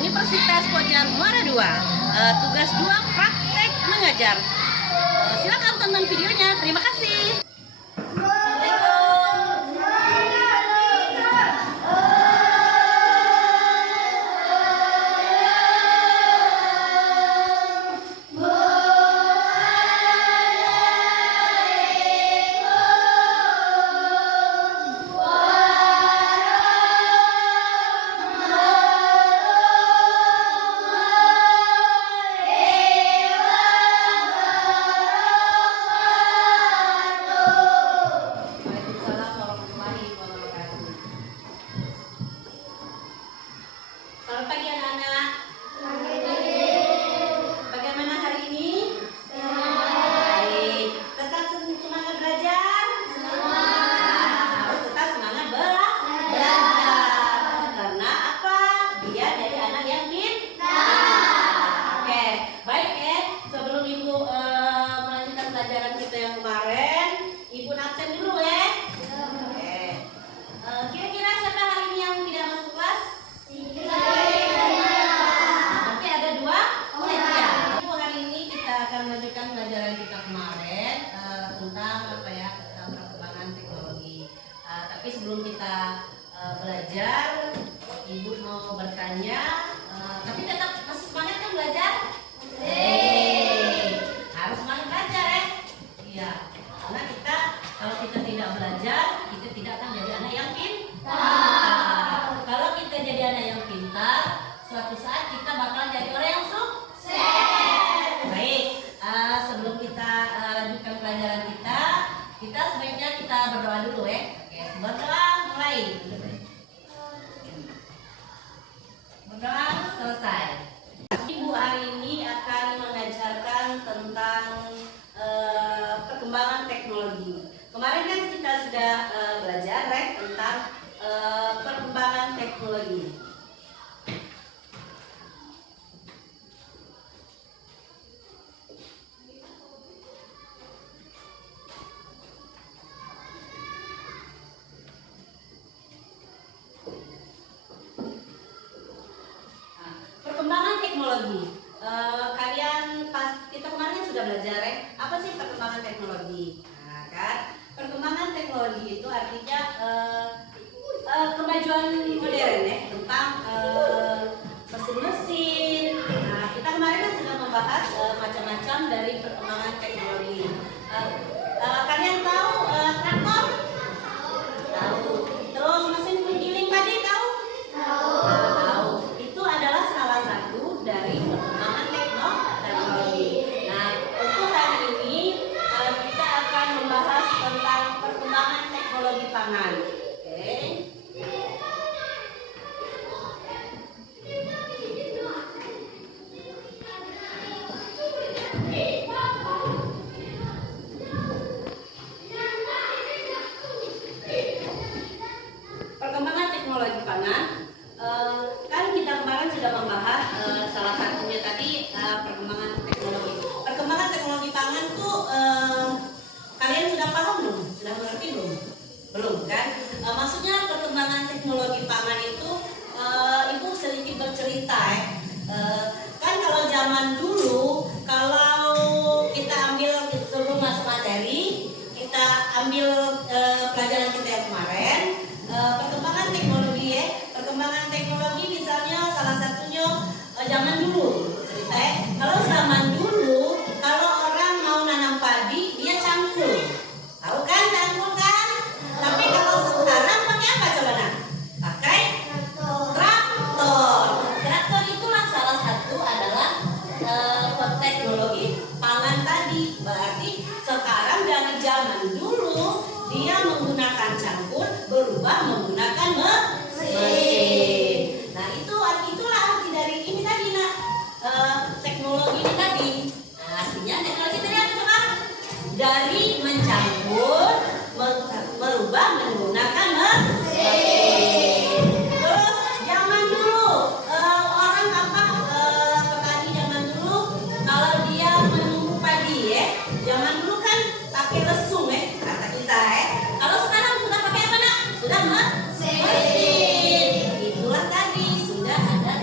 Universitas Pojar Muara II. Tugas 2 praktek mengajar. Silakan tonton videonya. Terima kasih. Selamat pagi anak-anak. Bagaimana hari ini? Baik. Tetap semangat belajar? Harus tetap semangat belajar. Karena apa? Biar jadi anak yang pintar. Oke, baik ya. Sebelum Ibu melanjutkan pelajaran kita yang kemarin, Ibu absen dulu ya. Oke. Kira-kira siapa hari ini yang tidak masuk kelas? Nanti ada 2 ya. Ibu hari ini kita akan melanjutkan pelajaran kita kemarin tentang apa ya, tentang perkembangan teknologi. Tapi sebelum kita belajar, Ibu mau bertanya. Tapi tetap masih semangat kan belajar? Harus semangat belajar ya. Iya. Karena kita kalau kita tidak belajar, kita tidak akan jadi anak yang pintar. Kalau kita jadi anak yang pintar, suatu saat kita bakalan jadi orang yang sukses. Baik, sebelum kita lanjutkan pelajaran kita sebaiknya kita berdoa dulu ya. Oke, berdoa mulai. Berdoa selesai. Ibu hari ini akan mengajarkan tentang perkembangan teknologi. Kemarin kan kita sudah belajar tentang perkembangan teknologi. Perkembangan teknologi. Kalian pas kita kemarin kan sudah belajar ya. Apa sih perkembangan teknologi? Nah, kan perkembangan teknologi itu artinya kemajuan modern ya tentang mesin-mesin. Nah, kita kemarin kan sudah membahas macam-macam dari perkembangan teknologi. Kalian tahu traktor? Tahu. Terus mesin penggiling padi tahu? Tahu. Itu adalah salah satu dari perkembangan teknologi. Nah, untuk hari ini kita akan membahas tentang perkembangan teknologi pangan. Oke. Perkembangan teknologi pangan, kan kita kemarin sudah membahas salah satunya tadi perkembangan teknologi. Perkembangan teknologi pangan tuh kalian sudah paham belum? Sudah mengerti belum? Belum kan? Maksudnya perkembangan teknologi pangan itu Ibu sedikit bercerita ya. Kan kalau zaman dulu, kalau kita ambil sebelum masuk materi, kita ambil pelajaran kita yang kemarin, perkembangan teknologi ya. Perkembangan teknologi misalnya salah satunya zaman dulu cerita ya. Kalau zaman dulu, kalau orang mau nanam padi, dia cangkul. Tahu kan cangkul kan? Tapi kalau sekarang pakai apa coba nak? Pakai traktor. Traktor itulah salah satu adalah teknologi pangan tadi. Berarti sekarang dari zaman dulu dia menggunakan cangkul berubah menggunakan mesin. Nah, itulah arti dari ini tadi nak, teknologi ini tadi. Nah, artinya teknologi tadi apa coba? Dari mencangkul merubah menggunakan mesin. Terus zaman dulu orang apa petani zaman dulu kalau dia menumbuh padi ya, zaman dulu kan pakai lesung ya kata kita ya. Kalau sekarang sudah pakai apa nak? Sudah mesin. Itulah tadi sudah ada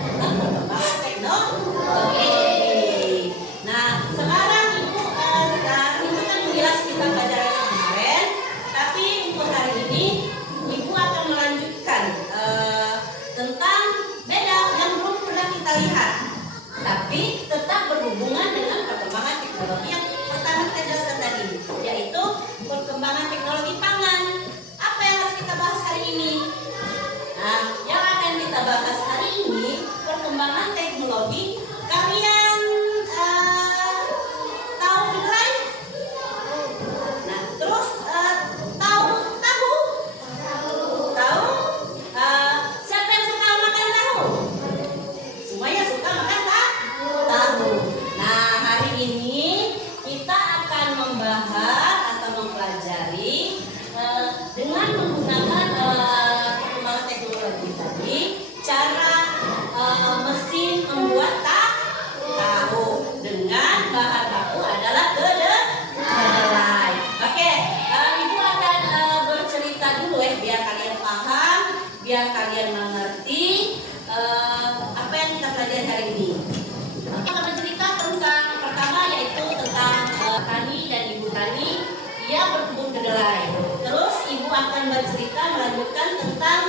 dia berkebun kedelai. Terus ibu akan bercerita melanjutkan tentang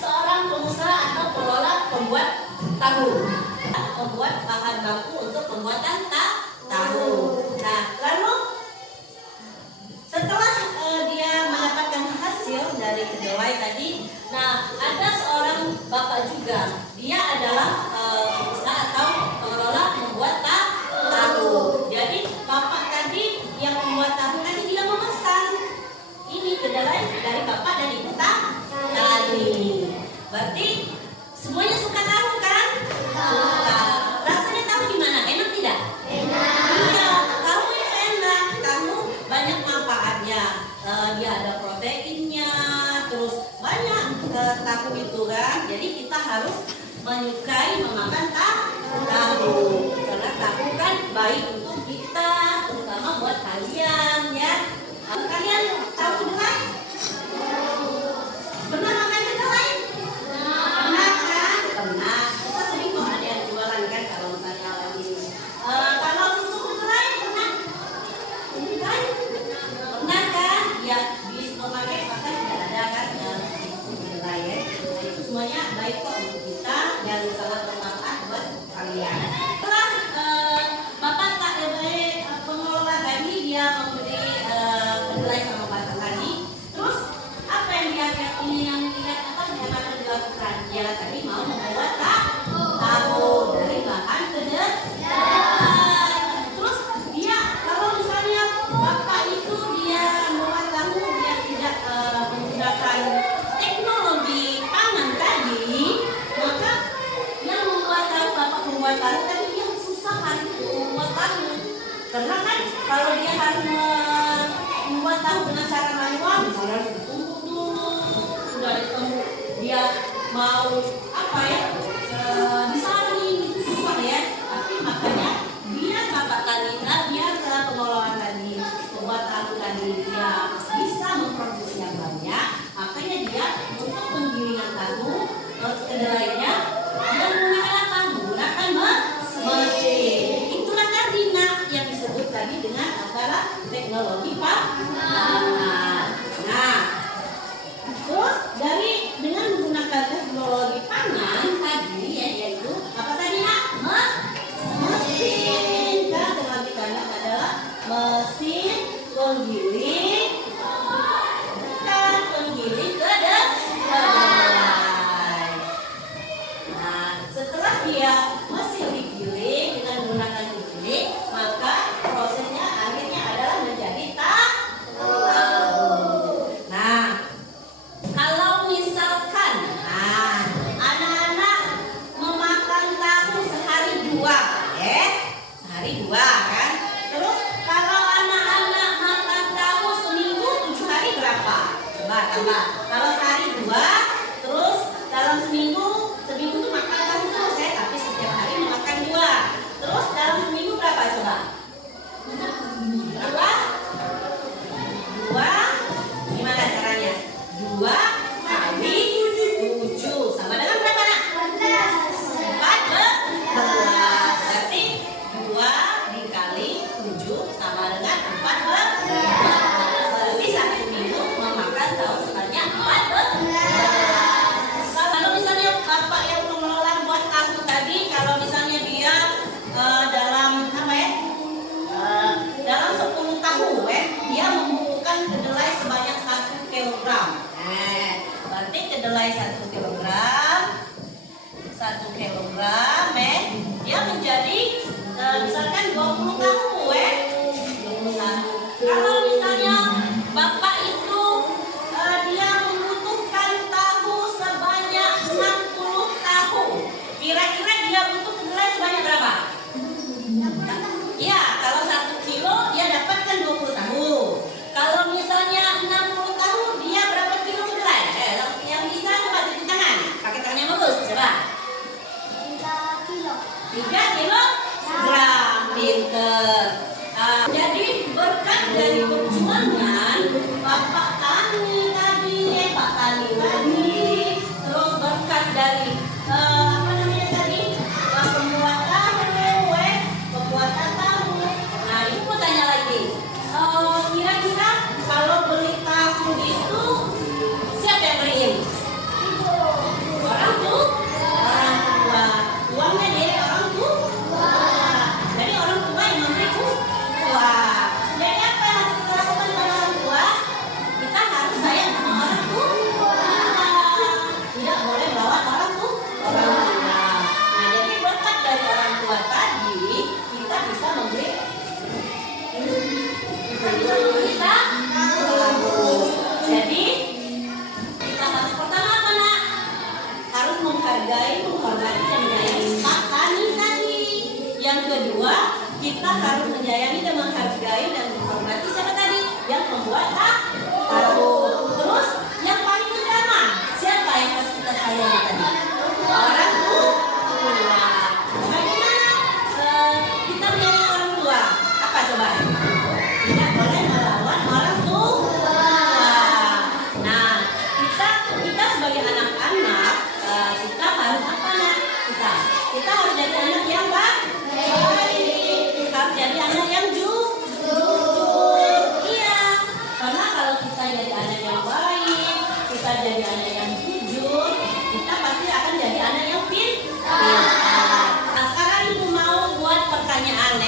seorang pengusaha atau pengelola pembuat tahu, membuat bahan baku untuk pembuatan tahu. Nah, lalu setelah dia mendapatkan hasil dari kedelai tadi, nah ada seorang bapak juga, dia adalah pengusaha atau pengelola membuat tahu. Jadi bapak tadi yang membuat tahu tadi dia memesan ini kedelai dari bapak dan ibu tadi. Berarti semuanya suka tahu kan? Suka. Rasanya tahu gimana? Enak tidak? Enak. Iya, tahu itu enak. Tahu banyak manfaatnya. Dia ada proteinnya, terus banyak tahu itu kan. Jadi kita harus menyukai memakan tahu. Karena tahu kan baik untuk kita, terutama buat kalian ya. Kalian tahu kedelai? Pernah makan kedelai? Pernah kan? Pernah. Kita sering kok ada yang jualan kan kalau misalnya lagi. Kalau susu kedelai pernah? Kan? Pernah kan? Ya di supermarket bahkan sudah ada kan susu kedelai ya. Nah, itu semuanya baik kok untuk kita dan sangat bermanfaat buat kalian. Setelah Bapak pengelola tadi dia membeli kedelai sama bapak tadi, terus apa yang dia lihat apa yang akan dilakukan? Dia tadi mau membuat tahu dari bahan kedelai. Terus dia kalau misalnya bapak itu dia membuat tahu dia tidak menggunakan teknologi pangan tadi, maka yang membuat tahu bapak membuat tahu tadi dia kesusahan membuat tahu. Karena kan kalau dia harus membuat tahu dengan cara manual, misalnya harus ditumbuk dulu, sudah ditumbuk dia mau apa ya disaring itu susah ya. Tapi makanya dia bapak tadi, dia pengelola tadi, membuat tahu tadi dia bisa memproduksi yang banyak, makanya dia untuk penggilingan tahu kedelainya dia menggunakan apa? Menggunakan mesin. Itulah tadi yang disebut tadi dengan adalah teknologi pangan. Nah, terus dengan menggunakan teknologi pangan tadi ya, yaitu apa tadi nak? Mesin. Kan teknologi pangan adalah mesin penggiling kedelai. Nah, setelah dia mesin digiling dengan menggunakan giling, maka prosesnya akhirnya adalah menjadi tahu. Nah, kalau misalkan anak-anak memakan tahu sehari 2, sehari 2 kan? Terus kalau anak-anak makan tahu seminggu 7 hari berapa? Coba tambah. Kalau sehari 2, terus dalam seminggu tuh makan tahu terus ya, tapi setiap hari makan 2. Terus dalam seminggu berapa coba? Berapa? 2. Gimana caranya? 2 kali 7 sama dengan berapa nak? 14. Berarti 2 dikali 7 sama dengan 14. Berarti satu minggu memakan tahu sebanyak 14. Kalau misalnya bapak yang mengelola buat tahu tadi, kalau misalnya dia dalam apa ya? Dalam 10 tahu dia membutuhkan kedelai sebanyak 1 kilogram. Berarti kedelai 1 kilogram dia menjadi misalkan 20 tahu 20 tahu. Kalau misalnya bapak itu dia membutuhkan tahu sebanyak 60 tahu, kira-kira dia butuh kedelai sebanyak berapa? Ya, kalau 1 kilo dia dapatkan 20 tahu. Kalau misalnya 60 tahu dia berapa kilo kedelai? Yang bisa coba di tangan, pakai tangan yang bagus, coba. 3 kilogram. kedua, kita harus menyayangi dan menghargai dan menghormati siapa tadi? Yang membuat tahu. Terus yang paling utama, siapa yang harus kita sayangi tadi? Orang tua. Bagaimana kita menyayangi orang tua? Apa coba? Tidak boleh melawan orang tua. Nah, kita sebagai anak-anak, kita harus apa nak? Kita harus jadi anak yang baik. Harus jadi anak yang jujur. Iya. Karena kalau kita jadi anak yang baik, kita jadi anak yang jujur, kita pasti akan jadi anak yang pintar. Nah, sekarang ibu mau buat pertanyaan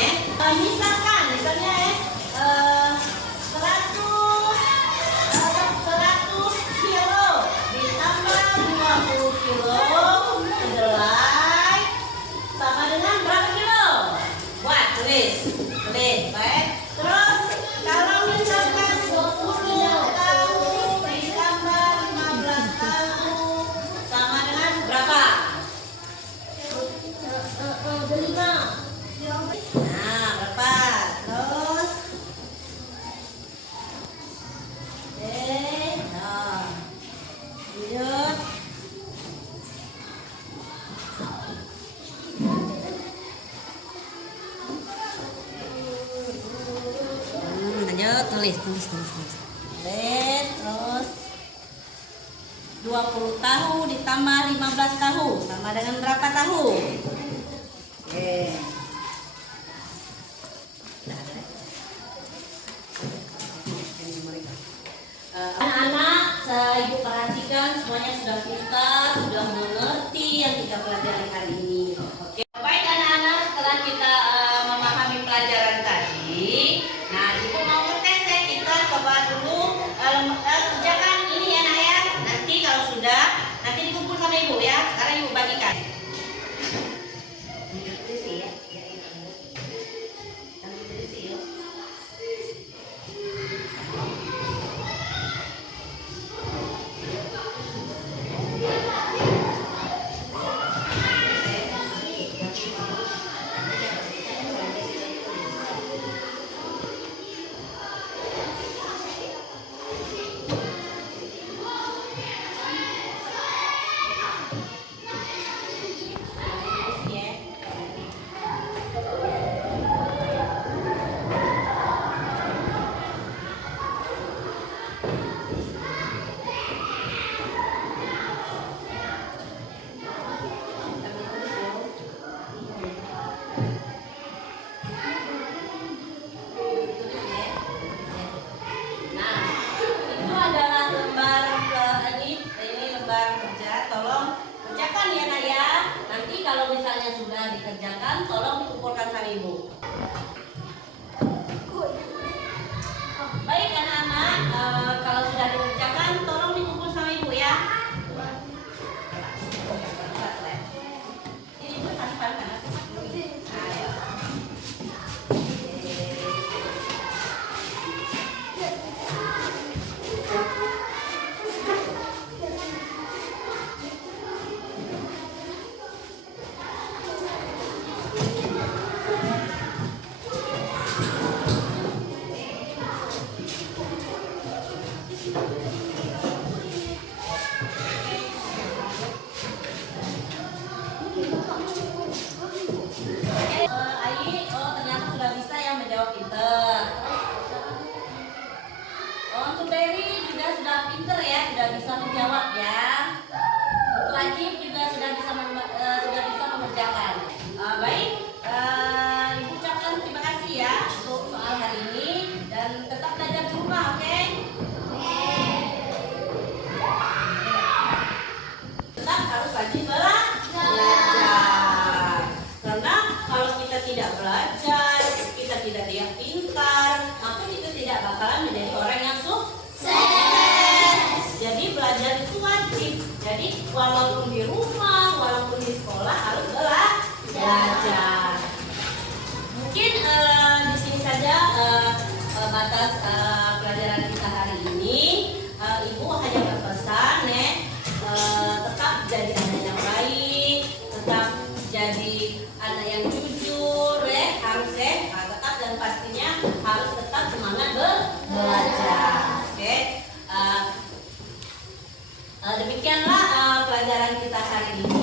misalnya 100 kilo ditambah 20 kilo kedelai sama dengan berapa kilo? Buat tulis baik. Terus kalau misalkan 20 tahun ditambah 15 tahun sama dengan berapa? 5. Nah, berapa? Terus nah, lanjut. Lanjut, tulis. Terus 20 tahun ditambah 15 tahun sama dengan berapa tahun? Oke. Anak-anak, ibu perhatikan semuanya sudah pintar, sudah mengerti yang kita pelajari hari ini. Oke. Baik anak-anak, setelah kita memahami pelajaran tadi, nah ibu mau ngetes ya, kita coba dulu kerjakan ini ya nak ya. Nanti kalau sudah, nanti dikumpul sama ibu ya. Sekarang ibu bagikan. Kalau misalnya sudah dikerjakan, tolong dikumpulkan sama ibu. Baik anak-anak, kalau sudah dikerjakan, tolong dikumpul sama ibu ya. Ini ibu kasih panas. Ayo. Ternyata sudah bisa yang menjawab pinter. Untuk Berry juga sudah pinter ya, sudah bisa menjawab ya. Untuk Ajib juga sudah bisa mengerjakan. Baik, ibu ucapkan terima kasih ya untuk soal hari ini dan tetap belajar di rumah, oke? Tetap harus rajin belajar. Karena kalau kita tidak belajar, kita tidak dia pintar, maka kita tidak bakalan menjadi orang yang sukses. Jadi belajar itu wajib. Jadi walaupun di rumah Oke. Demikianlah pelajaran kita hari ini.